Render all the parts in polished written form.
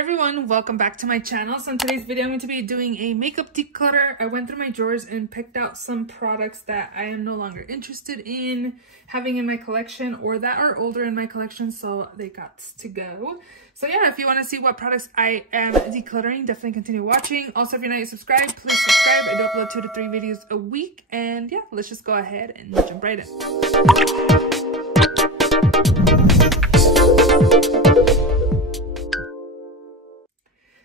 everyone, welcome back to my channel. So in today's video, I'm going to be doing a makeup declutter. I went through my drawers and picked out some products that I am no longer interested in having in my collection or that are older in my collection, so they got to go. So yeah, if you want to see what products I am decluttering, definitely continue watching. Also, if you're not yet subscribed, please subscribe. I do upload 2 to 3 videos a week, and yeah, let's just go ahead and jump right in.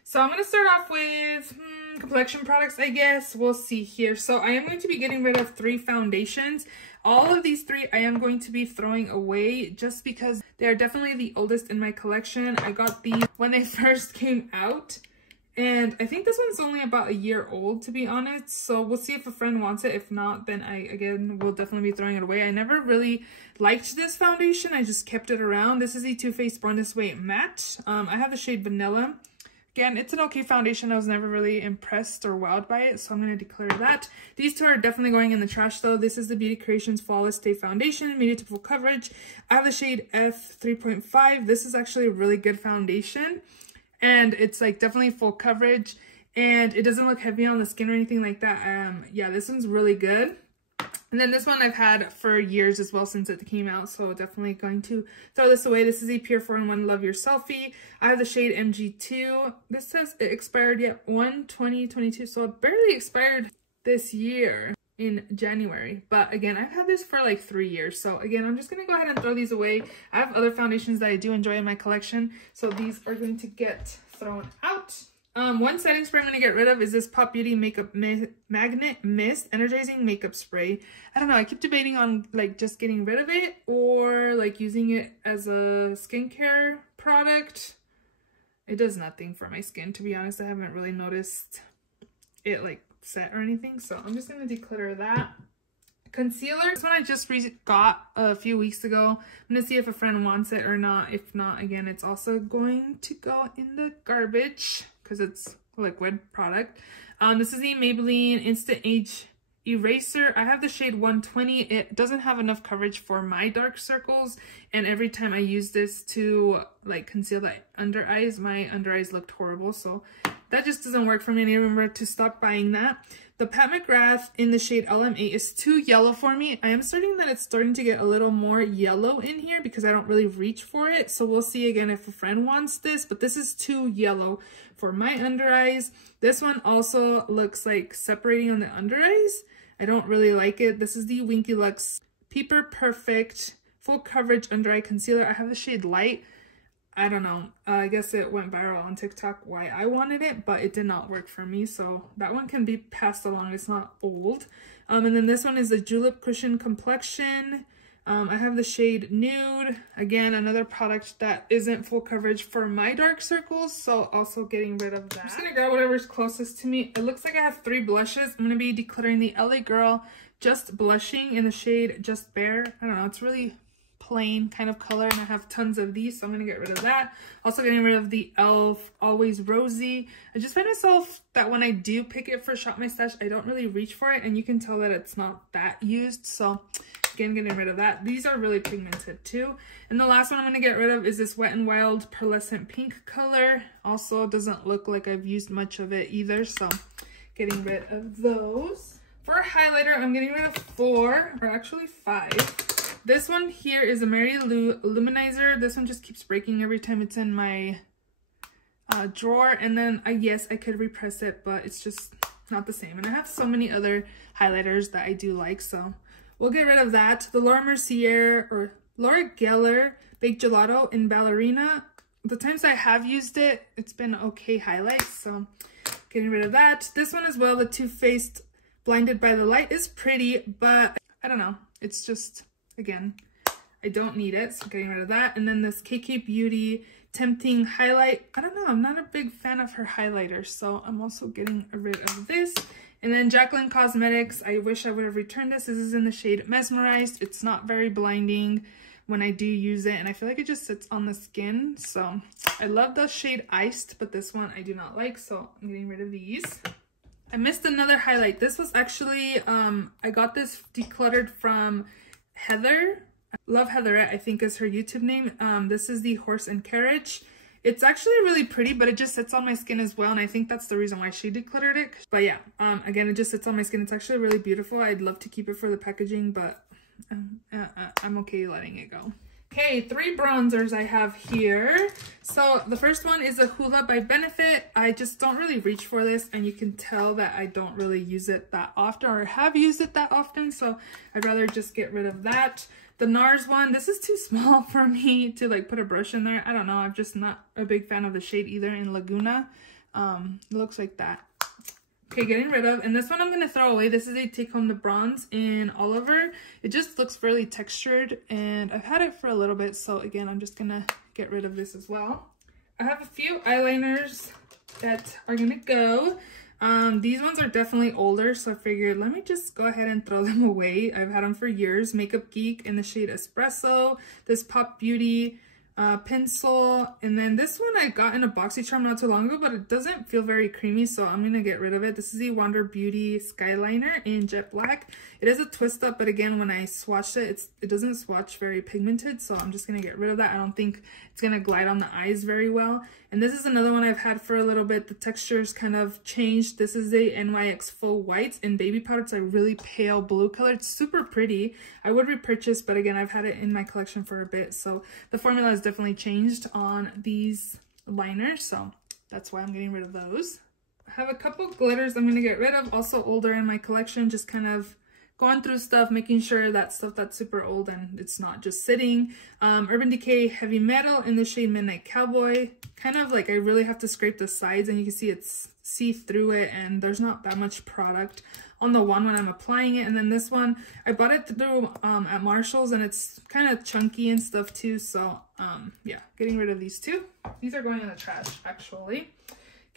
So I'm going to start off with complexion products, I guess. We'll see here. So I am going to be getting rid of 3 foundations. All of these 3 I am going to be throwing away just because they are definitely the oldest in my collection. I got these when they first came out, and I think this one's only about a year old, to be honest. So we'll see if a friend wants it. If not, then I, again, will definitely be throwing it away. I never really liked this foundation. I just kept it around. This is the Too Faced Born This Way Matte. I have the shade Vanilla. Again, it's an okay foundation. I was never really impressed or wowed by it, so I'm going to declare that. These 2 are definitely going in the trash, though. This is the Beauty Creations Flawless Stay Foundation, medium to full coverage. I have the shade F3.5. This is actually a really good foundation, and it's like definitely full coverage, and it doesn't look heavy on the skin or anything like that. Yeah, this one's really good. And then this one I've had for years as well, since it came out, so definitely going to throw this away. This is a Pure 4-in-1 Love Your Selfie. I have the shade MG2. This says it expired yet 1/20/22, so it barely expired this year in January. But again, I've had this for like 3 years, so again, I'm just going to go ahead and throw these away. I have other foundations that I do enjoy in my collection, so these are going to get thrown out. One setting spray I'm going to get rid of is this Pop Beauty Makeup Magnet Mist Energizing Makeup Spray. I don't know, I keep debating on like just getting rid of it or like using it as a skincare product. It does nothing for my skin, to be honest. I haven't really noticed it like set or anything, so I'm just going to declutter that. Concealer, this one I just got a few weeks ago. I'm going to see if a friend wants it or not. If not, again, it's also going to go in the garbage because it's a liquid product. This is the Maybelline Instant Age Eraser. I have the shade 120. It doesn't have enough coverage for my dark circles, and every time I use this to like conceal the under eyes, my under eyes looked horrible, so that just doesn't work for me, and I remember to stop buying that. The Pat McGrath in the shade LM8 is too yellow for me. I am starting that it's starting to get a little more yellow in here because I don't really reach for it. So we'll see again if a friend wants this, but this is too yellow for my under eyes. This one also looks like separating on the under eyes. I don't really like it. This is the Winky Lux Peeper Perfect Full Coverage Under Eye Concealer. I have the shade Light. I don't know, I guess it went viral on TikTok why I wanted it, but it did not work for me, so that one can be passed along. It's not old. And then this one is the Julep Cushion Complexion. I have the shade Nude. Again, another product that isn't full coverage for my dark circles, so also getting rid of that. I'm just gonna grab whatever's closest to me. It looks like I have 3 blushes. I'm gonna be decluttering the LA Girl Just Blushing in the shade Just Bare. I don't know, it's really plain kind of color, and I have tons of these, so I'm gonna get rid of that. Also getting rid of the e.l.f. Always Rosy. I just find myself that when I do pick it for Shop My Stash, I don't really reach for it, and you can tell that it's not that used, so again, getting rid of that. These are really pigmented too. And the last one I'm gonna get rid of is this Wet n Wild Pearlescent Pink color. Also doesn't look like I've used much of it either, so getting rid of those. For highlighter, I'm getting rid of 4, or actually 5. This one here is a Mary Lou Luminizer. This one just keeps breaking every time it's in my drawer. And then, yes, I could repress it, but it's just not the same. And I have so many other highlighters that I do like, so we'll get rid of that. The Laura Mercier, or Laura Geller Baked Gelato in Ballerina. The times I have used it, it's been okay highlights, so getting rid of that. This one as well, the Too Faced Blinded by the Light, is pretty, but I don't know. It's just, again, I don't need it, so getting rid of that. And then this KK Beauty Tempting Highlight. I don't know, I'm not a big fan of her highlighter, so I'm also getting rid of this. And then Jacqueline Cosmetics, I wish I would have returned this. This is in the shade Mesmerized. It's not very blinding when I do use it, and I feel like it just sits on the skin. So I love the shade Iced, but this one I do not like, so I'm getting rid of these. I missed another highlight. This was actually, I got this decluttered from Heather. Love Heatherette, I think is her YouTube name. This is the Horse and Carriage. It's actually really pretty, but it just sits on my skin as well, and I think that's the reason why she decluttered it. But yeah, again, it just sits on my skin. It's actually really beautiful. I'd love to keep it for the packaging, but I'm okay letting it go. Okay, 3 bronzers I have here. So the first one is a Hoola by Benefit. I just don't really reach for this, and you can tell that I don't really use it that often, or have used it that often, so I'd rather just get rid of that. The NARS one, this is too small for me to like put a brush in there. I don't know, I'm just not a big fan of the shade either in Laguna. It looks like that. Okay, getting rid of, and this one I'm going to throw away. This is a Take Home the Bronze in Oliver. It just looks really textured, and I've had it for a little bit, so again, I'm just going to get rid of this as well. I have a few eyeliners that are going to go. These ones are definitely older, so I figured let me just go ahead and throw them away. I've had them for years. Makeup Geek in the shade Espresso, this Pop Beauty pencil, and then this one I got in a BoxyCharm not too long ago, but it doesn't feel very creamy, so I'm gonna get rid of it. This is the Wander Beauty Skyliner in Jet Black. It is a twist up, but again, when I swatched it, it doesn't swatch very pigmented, so I'm just gonna get rid of that. I don't think it's gonna glide on the eyes very well. And this is another one I've had for a little bit. The texture's kind of changed. This is a NYX Full Whites in Baby Powder. It's a really pale blue color. It's super pretty. I would repurchase, but again, I've had it in my collection for a bit, so the formula has definitely changed on these liners, so that's why I'm getting rid of those. I have a couple glitters I'm going to get rid of, also older in my collection, just kind of going through stuff, making sure that stuff that's super old and it's not just sitting. Urban Decay Heavy Metal in the shade Midnight Cowboy. Kind of like I really have to scrape the sides, and you can see it's see through it, and there's not that much product on the one when I'm applying it. And then this one, I bought it through at Marshall's, and it's kind of chunky and stuff too, so yeah, getting rid of these two. These are going in the trash actually.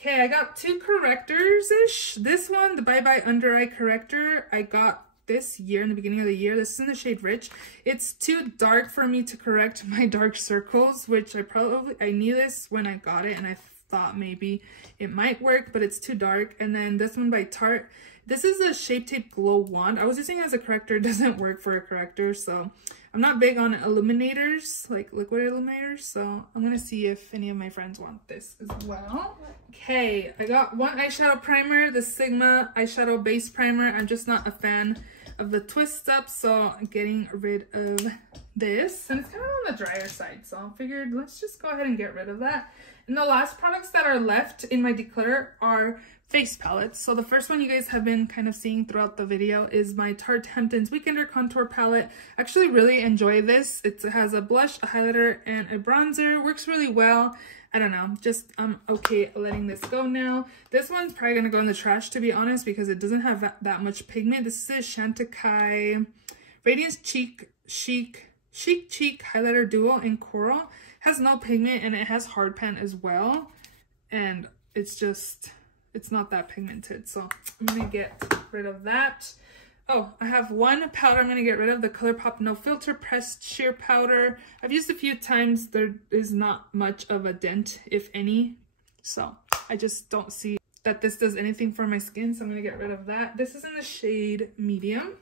Okay, I got 2 correctors-ish. This one, the Bye Bye Under Eye Corrector, I got this year, in the beginning of the year. This is in the shade Rich. It's too dark for me to correct my dark circles, which I knew this when I got it, and I thought maybe it might work, but it's too dark. And then this one by Tarte. This is a Shape Tape Glow Wand. I was using it as a corrector. It doesn't work for a corrector, so I'm not big on illuminators, like liquid illuminators, so I'm gonna see if any of my friends want this as well. Okay, I got one eyeshadow primer, the Sigma Eyeshadow Base Primer. I'm just not a fan of the twist up, so I'm getting rid of this. And it's kind of on the drier side, so I figured let's just go ahead and get rid of that. And the last products that are left in my declutter are face palettes. So the first one you guys have been kind of seeing throughout the video is my Tarte Hamptons Weekender Contour Palette. I actually really enjoy this. It has a blush, a highlighter, and a bronzer. Works really well. I don't know, just I'm okay letting this go now. This one's probably gonna go in the trash, to be honest, because it doesn't have that much pigment. This is Chantecaille Radiance Chic Cheek Highlighter Duo in Coral. Has no pigment, and it has hard pan as well, and it's not that pigmented, so I'm gonna get rid of that. Oh, I have one powder I'm going to get rid of, the Colourpop No Filter Pressed Sheer Powder. I've used a few times. There is not much of a dent, if any. So I just don't see that this does anything for my skin, so I'm going to get rid of that. This is in the shade Medium.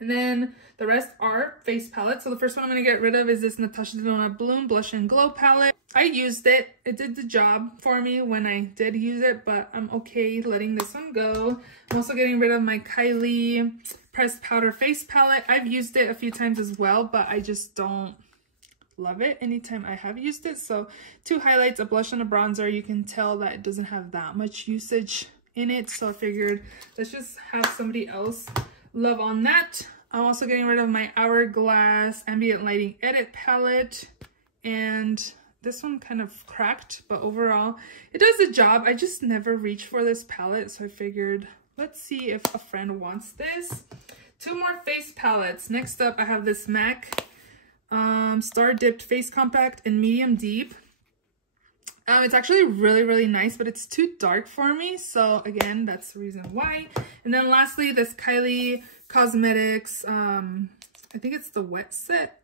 And then the rest are face palettes. So the first one I'm going to get rid of is this Natasha Donna Bloom Blush and Glow palette. I used it. It did the job for me when I did use it, but I'm okay letting this one go. I'm also getting rid of my Kylie Pressed Powder Face Palette. I've used it a few times as well, but I just don't love it anytime I have used it. So 2 highlights, a blush and a bronzer. You can tell that it doesn't have that much usage in it, so I figured let's just have somebody else love on that. I'm also getting rid of my Hourglass Ambient Lighting Edit palette, and this one kind of cracked, but overall it does the job. I just never reach for this palette, so I figured let's see if a friend wants this. 2 more face palettes. Next up I have this MAC Star Dipped Face Compact in Medium Deep. It's actually really nice, but it's too dark for me, so again, that's the reason why. And then lastly, this Cosmetics, I think it's the Wet Set.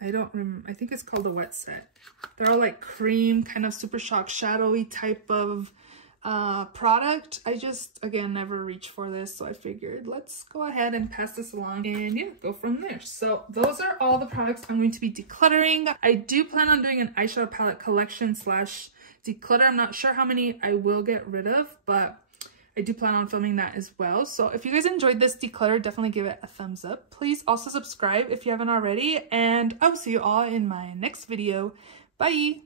I don't remember. I think it's called the Wet Set. They're all like cream, kind of Super Shock shadowy type of product. I just, again, never reach for this, so I figured let's go ahead and pass this along and yeah, go from there. So those are all the products I'm going to be decluttering. I do plan on doing an eyeshadow palette collection slash declutter. I'm not sure how many I will get rid of, but I do plan on filming that as well. So if you guys enjoyed this declutter, definitely give it a thumbs up. Please also subscribe if you haven't already, and I will see you all in my next video. Bye!